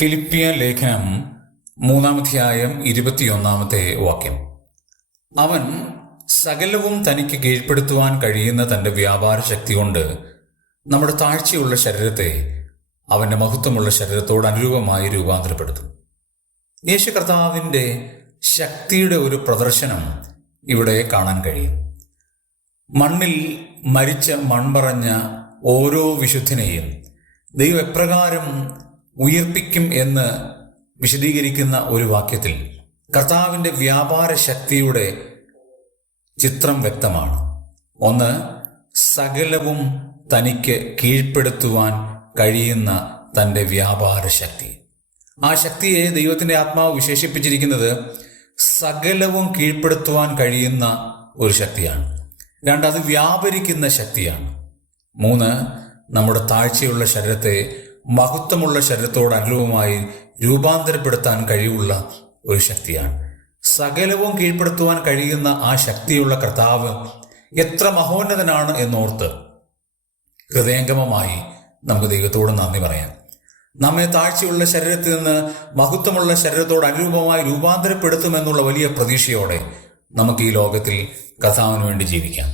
ഫിലിപ്പിയ ലേഖനം 3-ാം 21-ാമത്തെ വാക്യം. അവൻ സകലവും തനിക്ക് കീഴ്പ്പെടുത്തുവാൻ കഴിയുന്ന തൻ്റെ വ്യാപാര ശക്തി കൊണ്ട് നമ്മുടെ താഴ്ചയുള്ള ശരീരത്തെ അവൻ്റെ മഹത്വമുള്ള ശരീരത്തോട് അനുരൂപമായി രൂപാന്തരപ്പെടുത്തും. യേശു കർത്താവിൻ്റെ ശക്തിയുടെ ഒരു പ്രദർശനം ഇവിടെ കാണാൻ കഴിയും. മണ്ണിൽ മരിച്ച മൺപറഞ്ഞ ഓരോ വിശുദ്ധനെയും ദൈവം എപ്രകാരം ഉയർപ്പിക്കും എന്ന് വിശദീകരിക്കുന്ന ഒരു വാക്യത്തിൽ കർത്താവിൻ്റെ വ്യാപാര ശക്തിയുടെ ചിത്രം വ്യക്തമാണ്. ഒന്ന്, സകലവും തനിക്ക് കീഴ്പ്പെടുത്തുവാൻ കഴിയുന്ന തൻ്റെ വ്യാപാര ശക്തി. ആ ശക്തിയെ ദൈവത്തിൻ്റെ ആത്മാവ് വിശേഷിപ്പിച്ചിരിക്കുന്നത് സകലവും കീഴ്പ്പെടുത്തുവാൻ കഴിയുന്ന ഒരു ശക്തിയാണ്. രണ്ട്, അത് വ്യാപരിക്കുന്ന ശക്തിയാണ്. മൂന്ന്, നമ്മുടെ താഴ്ചയുള്ള ശരീരത്തെ മഹത്വമുള്ള ശരീരത്തോട് അനുരൂപമായി രൂപാന്തരപ്പെടുത്താൻ കഴിവുള്ള ഒരു ശക്തിയാണ്. സകലവും കീഴ്പ്പെടുത്തുവാൻ കഴിയുന്ന ആ ശക്തിയുള്ള കർത്താവ് എത്ര മഹോന്നതനാണ് എന്നോർത്ത് ഹൃദയംഗമമായി നമുക്ക് ദൈവത്തോട് നന്ദി പറയാം. നമ്മെ താഴ്ചയുള്ള ശരീരത്തിൽ നിന്ന് മഹത്വമുള്ള ശരീരത്തോട് അനുരൂപമായി രൂപാന്തരപ്പെടുത്തുമെന്നുള്ള വലിയ പ്രതീക്ഷയോടെ നമുക്ക് ഈ ലോകത്തിൽ കർത്താവിന് വേണ്ടി ജീവിക്കാം.